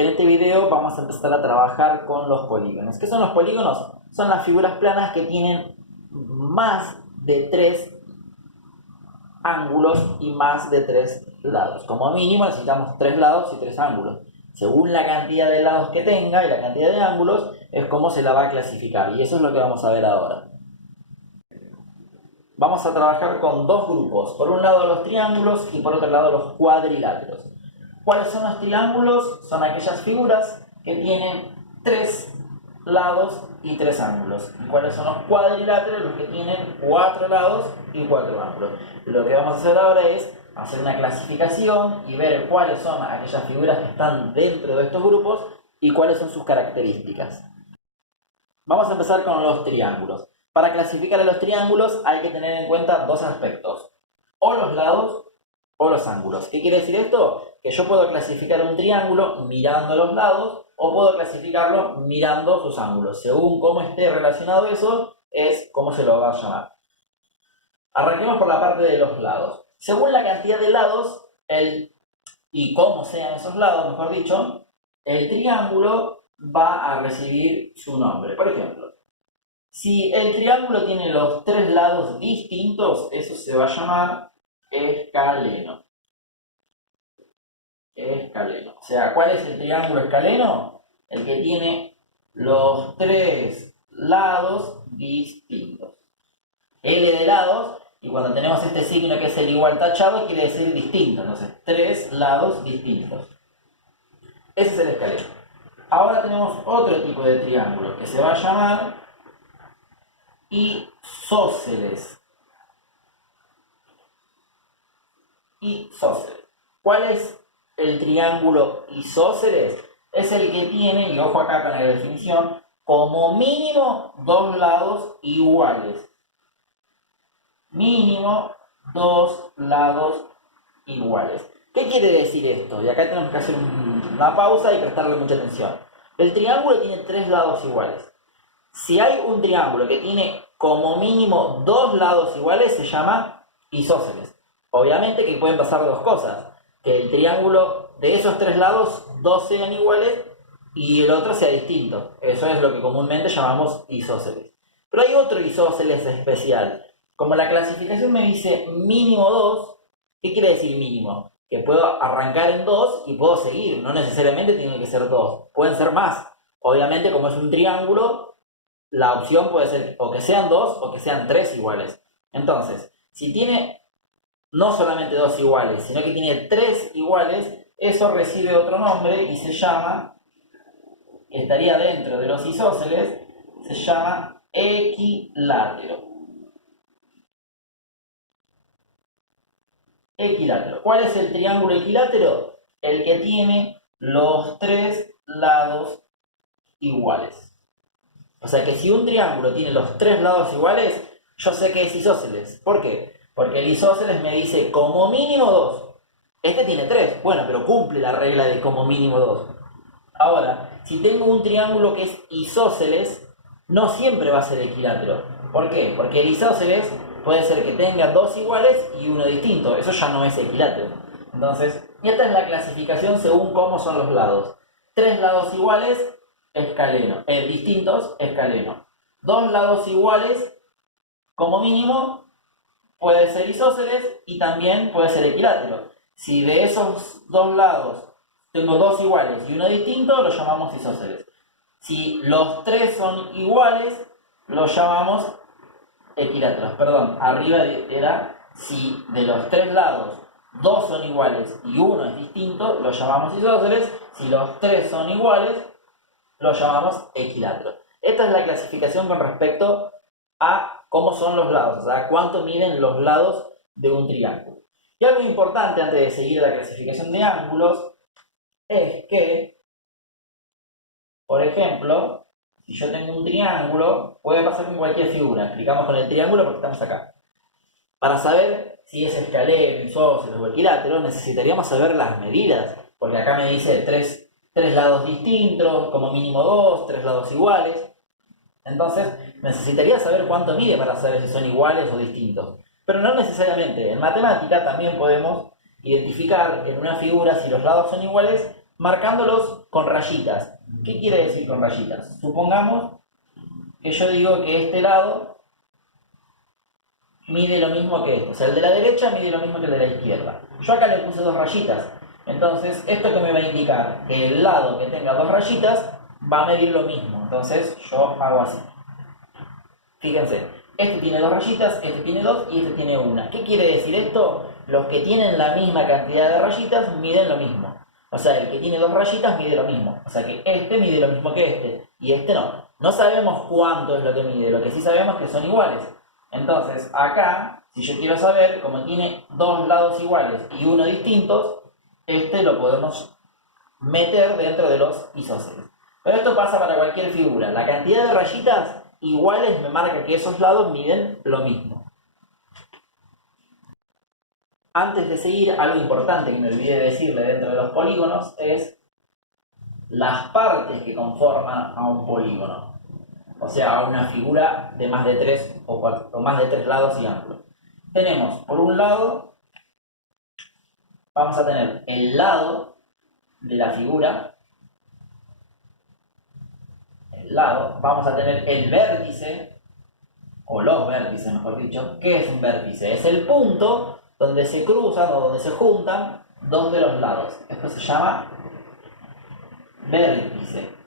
En este video vamos a empezar a trabajar con los polígonos. ¿Qué son los polígonos? Son las figuras planas que tienen más de 3 ángulos y más de 3 lados. Como mínimo necesitamos 3 lados y 3 ángulos. Según la cantidad de lados que tenga y la cantidad de ángulos es como se la va a clasificar. Y eso es lo que vamos a ver ahora. Vamos a trabajar con dos grupos. Por un lado los triángulos y por otro lado los cuadriláteros. ¿Cuáles son los triángulos? Son aquellas figuras que tienen 3 lados y 3 ángulos. ¿Y cuáles son los cuadriláteros? Los que tienen 4 lados y 4 ángulos. Lo que vamos a hacer ahora es hacer una clasificación y ver cuáles son aquellas figuras que están dentro de estos grupos y cuáles son sus características. Vamos a empezar con los triángulos. Para clasificar a los triángulos hay que tener en cuenta dos aspectos: o los lados o los ángulos. ¿Qué quiere decir esto? Que yo puedo clasificar un triángulo mirando los lados o puedo clasificarlo mirando sus ángulos. Según cómo esté relacionado eso, es cómo se lo va a llamar. Arranquemos por la parte de los lados. Según la cantidad de lados y cómo sean esos lados, mejor dicho, el triángulo va a recibir su nombre. Por ejemplo, si el triángulo tiene los 3 lados distintos, eso se va a llamar escaleno. Escaleno. O sea, ¿cuál es el triángulo escaleno? El que tiene los 3 lados distintos. L de lados, y cuando tenemos este signo que es el igual tachado, quiere decir distinto. Entonces, 3 lados distintos. Ese es el escaleno. Ahora tenemos otro tipo de triángulo que se va a llamar isósceles. Isósceles. ¿Cuál es el triángulo isósceles? Es el que tiene, y ojo acá con la definición, como mínimo 2 lados iguales. Mínimo 2 lados iguales. ¿Qué quiere decir esto? Y acá tenemos que hacer una pausa y prestarle mucha atención. El triángulo tiene 3 lados iguales. Si hay un triángulo que tiene como mínimo 2 lados iguales, se llama isósceles. Obviamente que pueden pasar dos cosas: que el triángulo de esos 3 lados, 2 sean iguales y el otro sea distinto. Eso es lo que comúnmente llamamos isósceles. Pero hay otro isósceles especial. Como la clasificación me dice mínimo 2, ¿qué quiere decir mínimo? Que puedo arrancar en 2 y puedo seguir. No necesariamente tienen que ser 2, pueden ser más. Obviamente, como es un triángulo, la opción puede ser o que sean 2 o que sean 3 iguales. Entonces, si tiene no solamente 2 iguales, sino que tiene 3 iguales, eso recibe otro nombre y se llama, estaría dentro de los isósceles, se llama equilátero. Equilátero. ¿Cuál es el triángulo equilátero? El que tiene los 3 lados iguales. O sea que si un triángulo tiene los 3 lados iguales, yo sé que es isósceles. ¿Por qué? Porque el isósceles me dice como mínimo 2. Este tiene 3. Bueno, pero cumple la regla de como mínimo 2. Ahora, si tengo un triángulo que es isósceles, no siempre va a ser equilátero. ¿Por qué? Porque el isósceles puede ser que tenga 2 iguales y uno distinto. Eso ya no es equilátero. Entonces, esta es la clasificación según cómo son los lados. 3 lados iguales, escaleno. Distintos, escaleno. 2 lados iguales, como mínimo, puede ser isósceles y también puede ser equilátero. Si de esos 2 lados tengo 2 iguales y uno distinto, lo llamamos isósceles. Si los 3 son iguales, lo llamamos equiláteros. Perdón, arriba era si de los 3 lados 2 son iguales y uno es distinto, lo llamamos isósceles. Si los 3 son iguales, lo llamamos equiláteros. Esta es la clasificación con respecto a cómo son los lados, o sea, cuánto miden los lados de un triángulo. Y algo importante antes de seguir la clasificación de ángulos es que, por ejemplo, si yo tengo un triángulo, puede pasar con cualquier figura. Explicamos con el triángulo porque estamos acá. Para saber si es escaleno, isósceles o equilátero, necesitaríamos saber las medidas, porque acá me dice 3 lados distintos, como mínimo 2, 3 lados iguales. Entonces, necesitaría saber cuánto mide para saber si son iguales o distintos. Pero no necesariamente. En matemática también podemos identificar en una figura si los lados son iguales marcándolos con rayitas. ¿Qué quiere decir con rayitas? Supongamos que yo digo que este lado mide lo mismo que este. O sea, el de la derecha mide lo mismo que el de la izquierda. Yo acá le puse 2 rayitas. Entonces, ¿esto que me va a indicar? Que el lado que tenga 2 rayitas va a medir lo mismo. Entonces, yo hago así. Fíjense, este tiene 2 rayitas, este tiene 2 y este tiene 1. ¿Qué quiere decir esto? Los que tienen la misma cantidad de rayitas miden lo mismo. O sea, el que tiene 2 rayitas mide lo mismo. O sea que este mide lo mismo que este y este no. No sabemos cuánto es lo que mide, lo que sí sabemos es que son iguales. Entonces, acá, si yo quiero saber, como tiene 2 lados iguales y 1 distintos, este lo podemos meter dentro de los isósceles. Pero esto pasa para cualquier figura. La cantidad de rayitas iguales me marca que esos lados miden lo mismo. Antes de seguir, algo importante que me olvidé de decirle dentro de los polígonos es las partes que conforman a un polígono. O sea, a una figura de más de 3 o más de 3 lados y ángulos. Tenemos, por un lado, vamos a tener el lado de la figura, vamos a tener el vértice, o los vértices, mejor dicho. ¿Qué es un vértice? Es el punto donde se cruzan o donde se juntan 2 de los lados. Esto se llama vértice.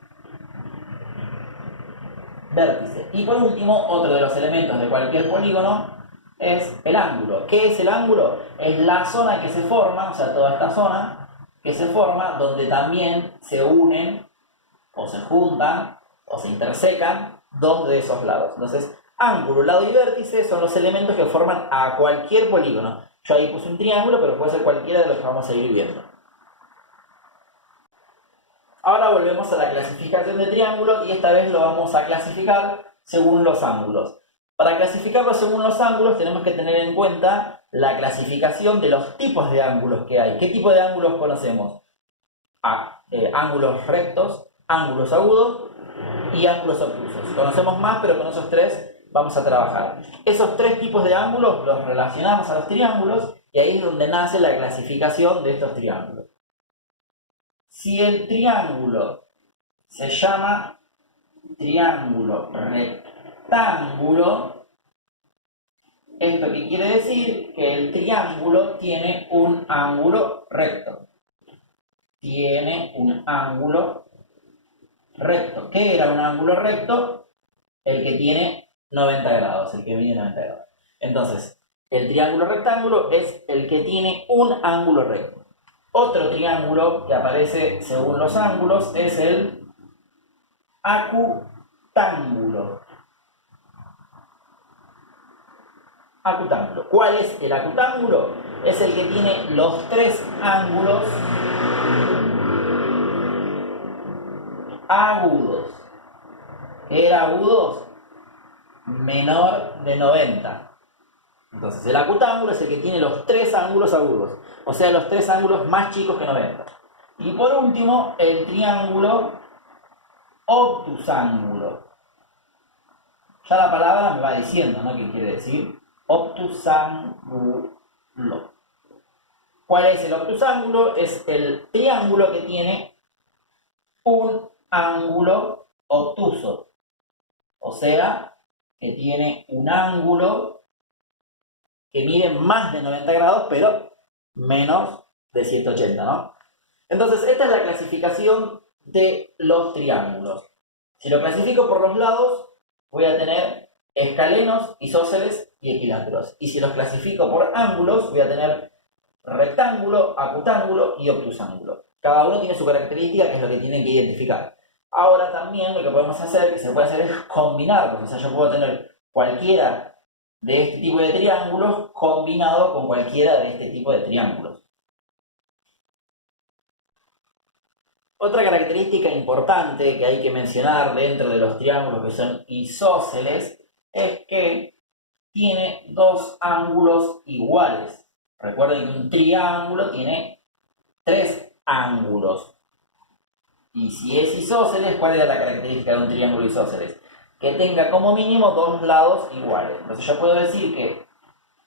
Y por último, otro de los elementos de cualquier polígono es el ángulo. ¿Qué es el ángulo? Es la zona que se forma, o sea, toda esta zona que se forma donde también se unen o se juntan o se intersecan 2 de esos lados. Entonces, ángulo, lado y vértice son los elementos que forman a cualquier polígono. Yo ahí puse un triángulo, pero puede ser cualquiera de los que vamos a ir viendo. Ahora volvemos a la clasificación de triángulos y esta vez lo vamos a clasificar según los ángulos. Para clasificarlo según los ángulos tenemos que tener en cuenta la clasificación de los tipos de ángulos que hay. ¿Qué tipo de ángulos conocemos? Ángulos rectos, ángulos agudos y ángulos obtusos. Conocemos más, pero con esos 3 vamos a trabajar. Esos 3 tipos de ángulos los relacionamos a los triángulos y ahí es donde nace la clasificación de estos triángulos. Si el triángulo se llama triángulo rectángulo, ¿esto qué quiere decir? Que el triángulo tiene un ángulo recto. Tiene un ángulo recto. ¿Qué era un ángulo recto? El que tiene 90 grados, el que mide 90 grados. Entonces, el triángulo rectángulo es el que tiene un ángulo recto. Otro triángulo que aparece según los ángulos es el acutángulo. Acutángulo. ¿Cuál es el acutángulo? Es el que tiene los 3 ángulos agudos. ¿Qué era agudos? Menor de 90. Entonces, el acutángulo es el que tiene los 3 ángulos agudos, o sea, los 3 ángulos más chicos que 90. Y por último, el triángulo obtusángulo. Ya la palabra me va diciendo, ¿no? ¿Qué quiere decir? Obtusángulo. ¿Cuál es el obtusángulo? Es el triángulo que tiene un ángulo obtuso, o sea, que tiene un ángulo que mide más de 90 grados, pero menos de 180, ¿no? Entonces, esta es la clasificación de los triángulos. Si lo clasifico por los lados, voy a tener escalenos, isósceles y equiláteros. Y si los clasifico por ángulos, voy a tener rectángulo, acutángulo y obtusángulo. Cada uno tiene su característica, que es lo que tienen que identificar. Ahora también lo que podemos hacer, que se puede hacer, es combinarlos. O sea, yo puedo tener cualquiera de este tipo de triángulos combinado con cualquiera de este tipo de triángulos. Otra característica importante que hay que mencionar dentro de los triángulos que son isósceles es que tiene 2 ángulos iguales. Recuerden que un triángulo tiene 3 ángulos. Y si es isósceles, ¿cuál es la característica de un triángulo isósceles? Que tenga como mínimo 2 lados iguales. Entonces yo puedo decir que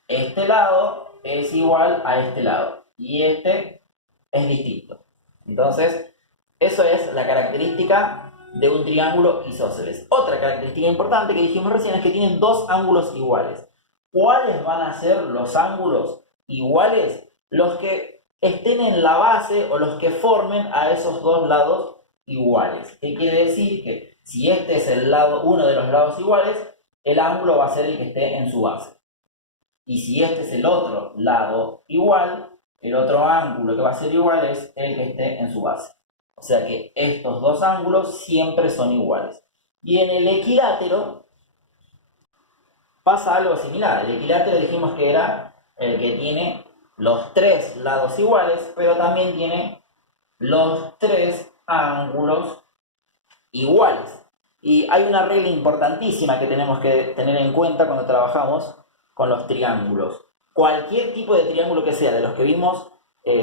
este lado es igual a este lado y este es distinto. Entonces, Eso es la característica de un triángulo isósceles. Otra característica importante que dijimos recién es que tienen dos ángulos iguales. ¿Cuáles van a ser los ángulos iguales? Los que estén en la base o los que formen a esos dos lados iguales. ¿Qué quiere decir? Que si este es el lado, uno de los lados iguales, el ángulo va a ser el que esté en su base. Y si este es el otro lado igual, el otro ángulo que va a ser igual es el que esté en su base. O sea que estos dos ángulos siempre son iguales. Y en el equilátero pasa algo similar. El equilátero dijimos que era el que tiene los tres lados iguales, pero también tiene los tres ángulos iguales. Y hay una regla importantísima que tenemos que tener en cuenta cuando trabajamos con los triángulos. Cualquier tipo de triángulo que sea, de los que vimos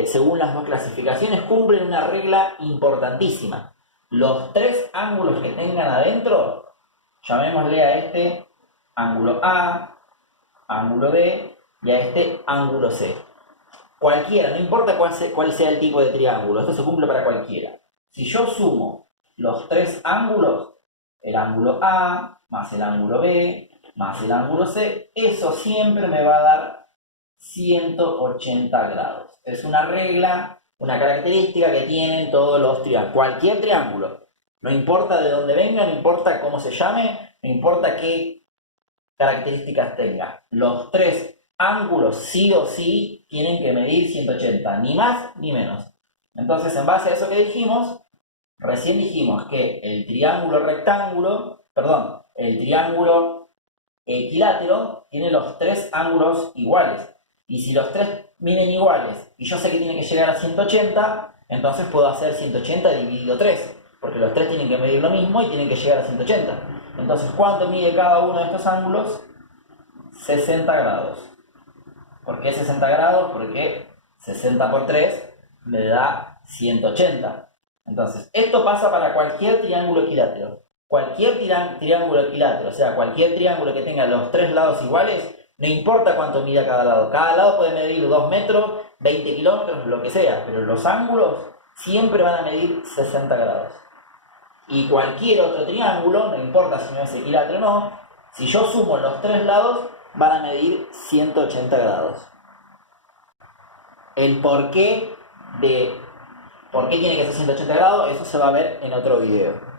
según las dos clasificaciones, cumplen una regla importantísima. Los tres ángulos que tengan adentro, llamémosle a este ángulo A, ángulo B y a este ángulo C. Cualquiera, no importa cuál sea el tipo de triángulo, esto se cumple para cualquiera. Si yo sumo los tres ángulos, el ángulo A más el ángulo B más el ángulo C, eso siempre me va a dar 180 grados. Es una regla, una característica que tienen todos los triángulos. Cualquier triángulo, no importa de dónde venga, no importa cómo se llame, no importa qué características tenga. Los tres ángulos sí o sí tienen que medir 180, ni más ni menos. Entonces, en base a eso que dijimos, recién dijimos que el triángulo equilátero tiene los tres ángulos iguales. Y si los tres miden iguales y yo sé que tiene que llegar a 180, entonces puedo hacer 180 dividido 3, porque los tres tienen que medir lo mismo y tienen que llegar a 180. Entonces, ¿cuánto mide cada uno de estos ángulos? 60 grados. ¿Por qué 60 grados? Porque 60 por 3 me da 180. Entonces, esto pasa para cualquier triángulo equilátero. Cualquier triángulo equilátero, o sea, cualquier triángulo que tenga los tres lados iguales, no importa cuánto mida cada lado. Cada lado puede medir 2 metros, 20 kilómetros, lo que sea, pero los ángulos siempre van a medir 60 grados. Y cualquier otro triángulo, no importa si no es equilátero o no, si yo sumo los tres lados, van a medir 180 grados. El por qué tiene que ser 180 grados, eso se va a ver en otro video.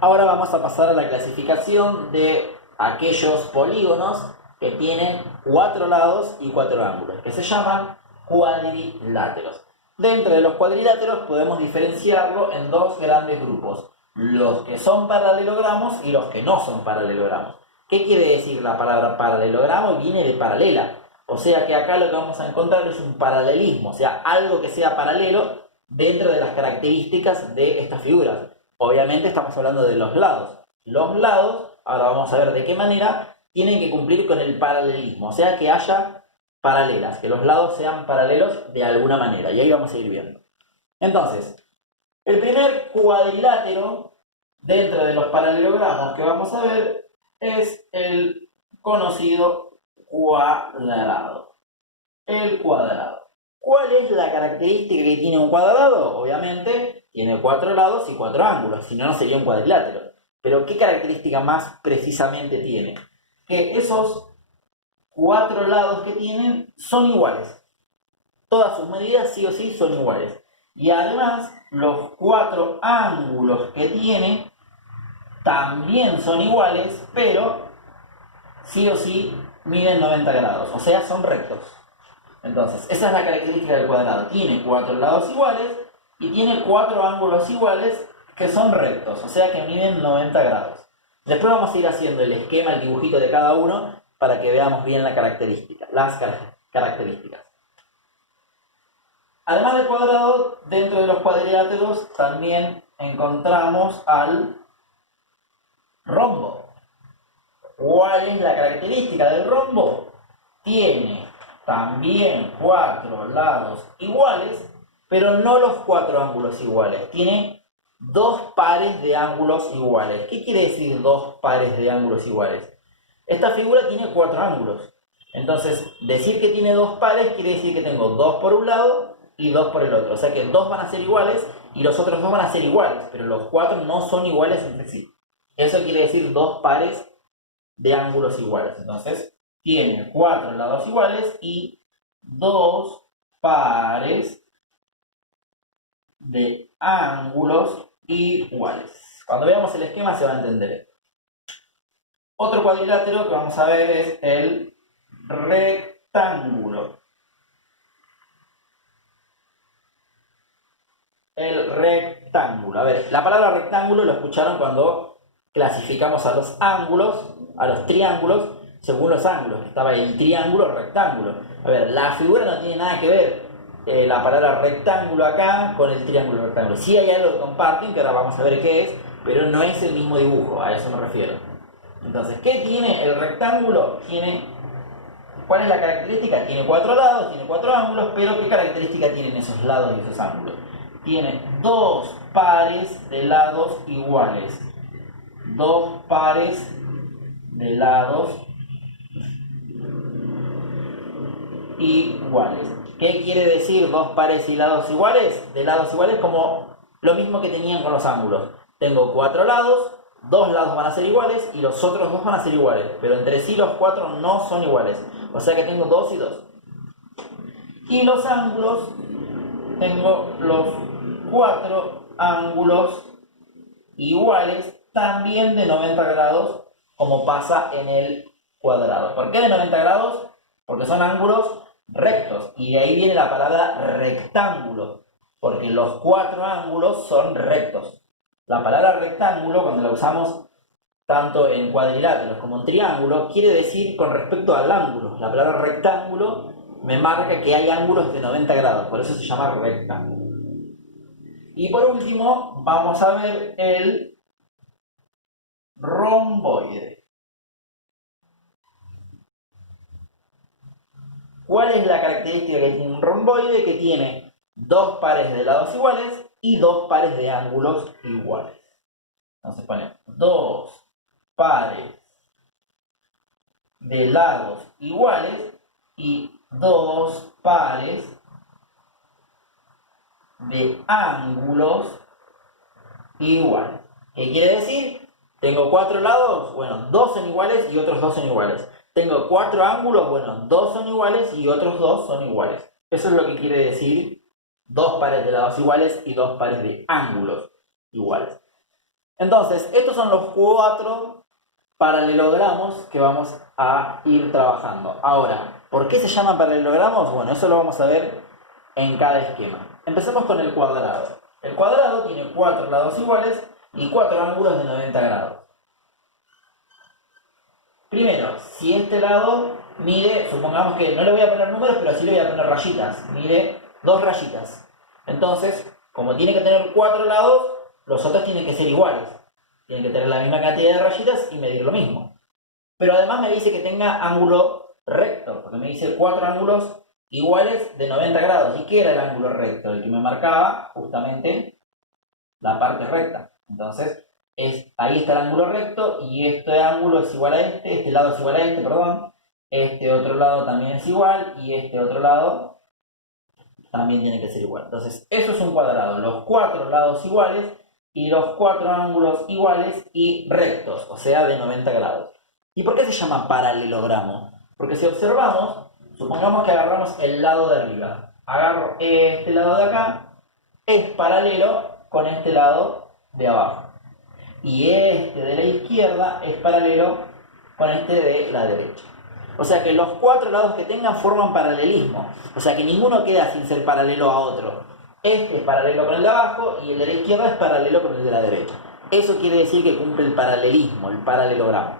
Ahora vamos a pasar a la clasificación de aquellos polígonos que tienen 4 lados y 4 ángulos, que se llaman cuadriláteros. Dentro de los cuadriláteros podemos diferenciarlo en dos grandes grupos: los que son paralelogramos y los que no son paralelogramos. ¿Qué quiere decir la palabra paralelogramo? Viene de paralela. O sea que acá lo que vamos a encontrar es un paralelismo, o sea, algo que sea paralelo dentro de las características de estas figuras. Obviamente estamos hablando de los lados. Los lados, ahora vamos a ver de qué manera, tienen que cumplir con el paralelismo, o sea que haya paralelas, que los lados sean paralelos de alguna manera, y ahí vamos a ir viendo. Entonces, el primer cuadrilátero dentro de los paralelogramos que vamos a ver es el conocido cuadrado. El cuadrado. ¿Cuál es la característica que tiene un cuadrado? Obviamente tiene 4 lados y 4 ángulos, si no, no sería un cuadrilátero. Pero ¿qué característica más precisamente tiene? Que esos 4 lados que tienen son iguales. Todas sus medidas sí o sí son iguales. Y además, los 4 ángulos que tiene también son iguales, pero sí o sí miden 90 grados, o sea, son rectos. Entonces, esa es la característica del cuadrado. Tiene 4 lados iguales y tiene 4 ángulos iguales que son rectos, o sea que miden 90 grados. Después vamos a ir haciendo el esquema, el dibujito de cada uno para que veamos bien las características. Además del cuadrado, dentro de los cuadriláteros también encontramos al rombo. ¿Cuál es la característica del rombo? Tiene también 4 lados iguales, pero no los 4 ángulos iguales. Tiene 2 pares de ángulos iguales. ¿Qué quiere decir 2 pares de ángulos iguales? Esta figura tiene 4 ángulos. Entonces, decir que tiene 2 pares quiere decir que tengo 2 por un lado y 2 por el otro. O sea que 2 van a ser iguales y los otros 2 van a ser iguales, pero los 4 no son iguales entre sí. Eso quiere decir 2 pares de ángulos iguales. Entonces, tiene 4 lados iguales y 2 pares de ángulos iguales. Cuando veamos el esquema se va a entender esto. Otro cuadrilátero que vamos a ver es el rectángulo. El rectángulo. A ver, la palabra rectángulo lo escucharon cuando clasificamos a los ángulos, a los triángulos, según los ángulos. Estaba el triángulo, rectángulo. A ver, la figura no tiene nada que ver, la palabra rectángulo acá con el triángulo rectángulo. Sí hay algo que comparten, que ahora vamos a ver qué es, pero no es el mismo dibujo, a eso me refiero. Entonces, ¿qué tiene el rectángulo? ¿Cuál es la característica? Tiene 4 lados, tiene 4 ángulos, pero ¿qué característica tienen esos lados y esos ángulos? Tiene 2 pares de lados iguales. 2 pares de lados iguales. ¿Qué quiere decir 2 pares y lados iguales? De lados iguales, como lo mismo que tenían con los ángulos. Tengo 4 lados, 2 lados van a ser iguales y los otros 2 van a ser iguales, pero entre sí los 4 no son iguales. O sea que tengo 2 y 2. Y los ángulos, tengo los 4 ángulos iguales, también de 90 grados, como pasa en el cuadrado. ¿Por qué de 90 grados? Porque son ángulos rectos, y de ahí viene la palabra rectángulo, porque los 4 ángulos son rectos. La palabra rectángulo, cuando la usamos tanto en cuadriláteros como en triángulos, quiere decir con respecto al ángulo. La palabra rectángulo me marca que hay ángulos de 90 grados, por eso se llama rectángulo. Y por último, vamos a ver el romboide. ¿Cuál es la característica que tiene un romboide? Que tiene 2 pares de lados iguales y 2 pares de ángulos iguales. Entonces ponemos 2 pares de lados iguales y 2 pares de ángulos iguales. ¿Qué quiere decir? Tengo 4 lados, bueno, 2 son iguales y otros 2 son iguales. Tengo 4 ángulos, bueno, 2 son iguales y otros 2 son iguales. Eso es lo que quiere decir 2 pares de lados iguales y 2 pares de ángulos iguales. Entonces, estos son los 4 paralelogramos que vamos a ir trabajando. Ahora, ¿por qué se llaman paralelogramos? Bueno, eso lo vamos a ver en cada esquema. Empecemos con el cuadrado. El cuadrado tiene 4 lados iguales y 4 ángulos de 90 grados. Primero, si este lado mide, supongamos que no le voy a poner números, pero sí le voy a poner rayitas. Mide 2 rayitas. Entonces, como tiene que tener 4 lados, los otros tienen que ser iguales. Tienen que tener la misma cantidad de rayitas y medir lo mismo. Pero además me dice que tenga ángulo recto, porque me dice 4 ángulos iguales de 90 grados. ¿Y qué era el ángulo recto? El que me marcaba justamente la parte recta. Entonces, ahí está el ángulo recto y este ángulo es igual a este lado es igual a este, perdón. Este otro lado también es igual y este otro lado también tiene que ser igual. Entonces, eso es un cuadrado. Los 4 lados iguales y los 4 ángulos iguales y rectos, o sea, de 90 grados. ¿Y por qué se llama paralelogramo? Porque si observamos, supongamos que agarramos el lado de arriba. Agarro este lado de acá, es paralelo con este lado de abajo. Y este de la izquierda es paralelo con este de la derecha. O sea que los 4 lados que tengan forman paralelismo. O sea que ninguno queda sin ser paralelo a otro. Este es paralelo con el de abajo y el de la izquierda es paralelo con el de la derecha. Eso quiere decir que cumple el paralelismo, el paralelogramo.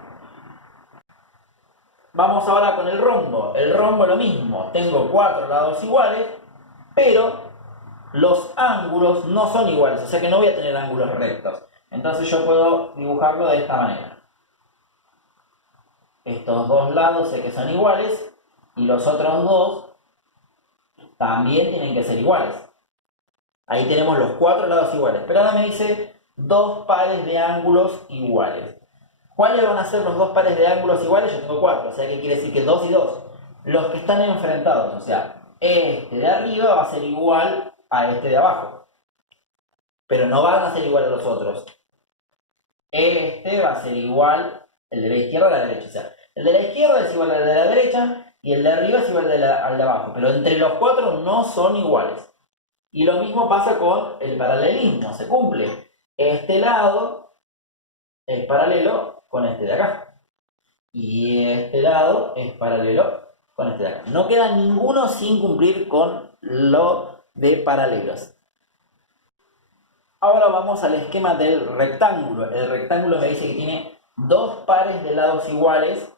Vamos ahora con el rombo. El rombo lo mismo. Tengo 4 lados iguales, pero los ángulos no son iguales. O sea que no voy a tener ángulos rectos. Entonces yo puedo dibujarlo de esta manera. Estos 2 lados sé que son iguales y los otros 2 también tienen que ser iguales. Ahí tenemos los 4 lados iguales. Pero ahora me dice 2 pares de ángulos iguales. ¿Cuáles van a ser los 2 pares de ángulos iguales? Yo tengo 4, o sea que quiere decir que 2 y 2. Los que están enfrentados, o sea, este de arriba va a ser igual a este de abajo. Pero no van a ser igual a los otros. Este va a ser igual, el de la izquierda a la derecha. O sea, el de la izquierda es igual al de la derecha y el de arriba es igual al de abajo. Pero entre los cuatro no son iguales. Y lo mismo pasa con el paralelismo. Se cumple. Este lado es paralelo con este de acá. Y este lado es paralelo con este de acá. No queda ninguno sin cumplir con lo de paralelos. Ahora vamos al esquema del rectángulo. El rectángulo me dice que tiene dos pares de lados iguales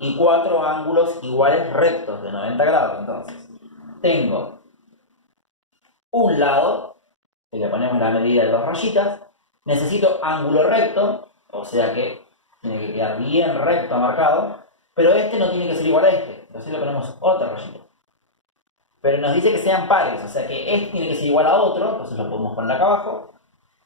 y cuatro ángulos iguales rectos de 90 grados. Entonces, tengo un lado, que le ponemos la medida de dos rayitas. Necesito ángulo recto, o sea que tiene que quedar bien recto marcado, pero este no tiene que ser igual a este. Entonces le ponemos otra rayita. Pero nos dice que sean pares, o sea que este tiene que ser igual a otro, entonces lo podemos poner acá abajo.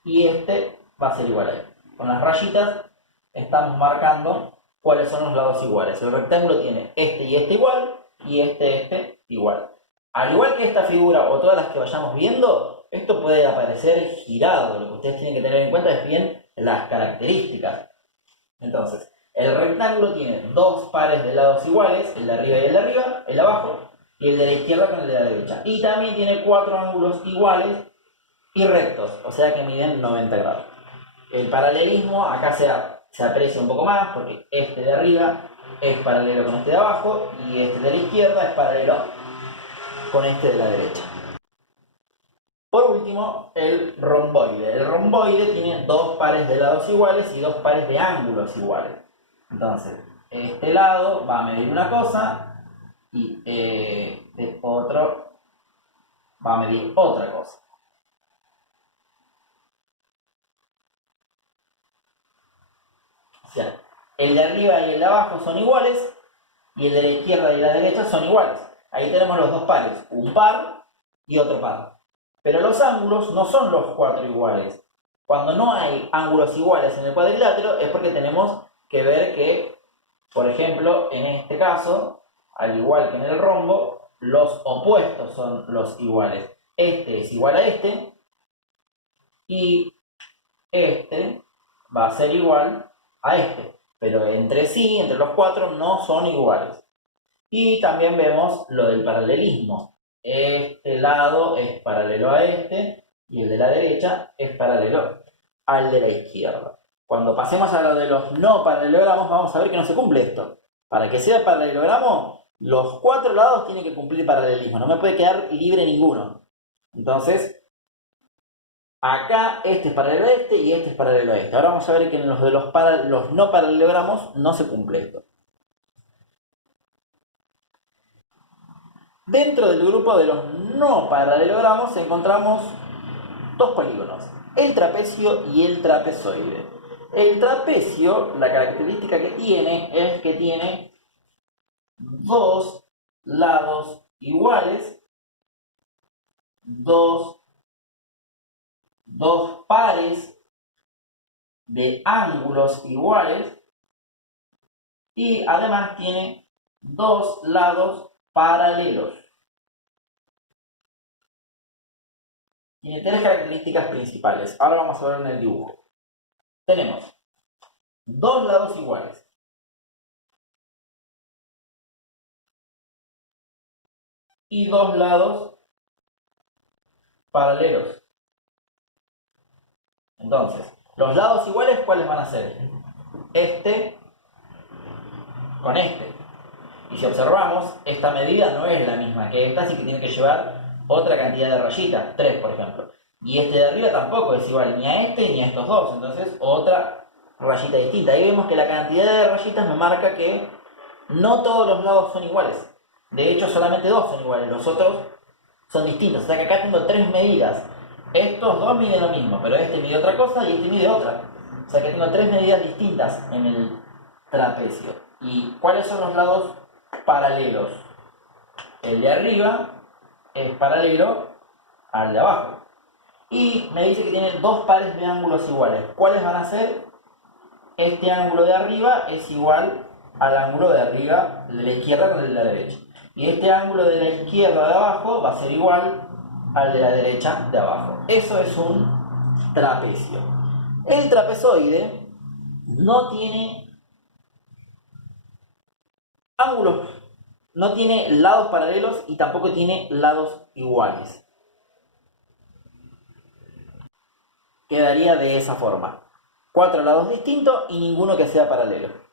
Y este va a ser igual a este. Con las rayitas estamos marcando cuáles son los lados iguales. El rectángulo tiene este y este igual, y este igual. Al igual que esta figura o todas las que vayamos viendo, esto puede aparecer girado. Lo que ustedes tienen que tener en cuenta es bien las características. Entonces, el rectángulo tiene dos pares de lados iguales, el de arriba y el de arriba, el de abajo, y el de la izquierda con el de la derecha. Y también tiene cuatro ángulos iguales y rectos, o sea que miden 90 grados. El paralelismo acá se aprecia un poco más porque este de arriba es paralelo con este de abajo y este de la izquierda es paralelo con este de la derecha. Por último, el romboide. El romboide tiene dos pares de lados iguales y dos pares de ángulos iguales. Entonces, este lado va a medir una cosa y este otro va a medir otra cosa. O sea, el de arriba y el de abajo son iguales y el de la izquierda y la derecha son iguales. Ahí tenemos los dos pares, un par y otro par. Pero los ángulos no son los cuatro iguales. Cuando no hay ángulos iguales en el cuadrilátero es porque tenemos que ver que, por ejemplo, en este caso, al igual que en el rombo, los opuestos son los iguales. Este es igual a este y este va a ser igual a este, pero entre sí, entre los cuatro, no son iguales. Y también vemos lo del paralelismo. Este lado es paralelo a este y el de la derecha es paralelo al de la izquierda. Cuando pasemos a lo de los no paralelogramos, vamos a ver que no se cumple esto. Para que sea paralelogramo, los cuatro lados tienen que cumplir paralelismo. No me puede quedar libre ninguno. Entonces, acá este es paralelo a este y este es paralelo a este. Ahora vamos a ver que en los de los no paralelogramos no se cumple esto. Dentro del grupo de los no paralelogramos encontramos dos polígonos, el trapecio y el trapezoide. El trapecio, la característica que tiene es que tiene dos lados iguales, dos pares de ángulos iguales y además tiene dos lados paralelos. Tiene tres características principales. Ahora vamos a ver en el dibujo. Tenemos dos lados iguales. Y dos lados paralelos. Entonces, los lados iguales, ¿cuáles van a ser? Este con este. Y si observamos, esta medida no es la misma que esta, así que tiene que llevar otra cantidad de rayitas, 3 por ejemplo. Y este de arriba tampoco es igual ni a este ni a estos dos, entonces otra rayita distinta. Ahí vemos que la cantidad de rayitas me marca que no todos los lados son iguales. De hecho, solamente dos son iguales, los otros son distintos. O sea que acá tengo tres medidas. Estos dos miden lo mismo, pero este mide otra cosa y este mide otra. O sea que tengo tres medidas distintas en el trapecio. ¿Y cuáles son los lados paralelos? El de arriba es paralelo al de abajo. Y me dice que tiene dos pares de ángulos iguales. ¿Cuáles van a ser? Este ángulo de arriba es igual al ángulo de arriba de la izquierda con el de la derecha. Y este ángulo de la izquierda de abajo va a ser igual al de la derecha de abajo. Eso es un trapecio. El trapezoide no tiene ángulos, no tiene lados paralelos y tampoco tiene lados iguales. Quedaría de esa forma. 4 lados distintos y ninguno que sea paralelo.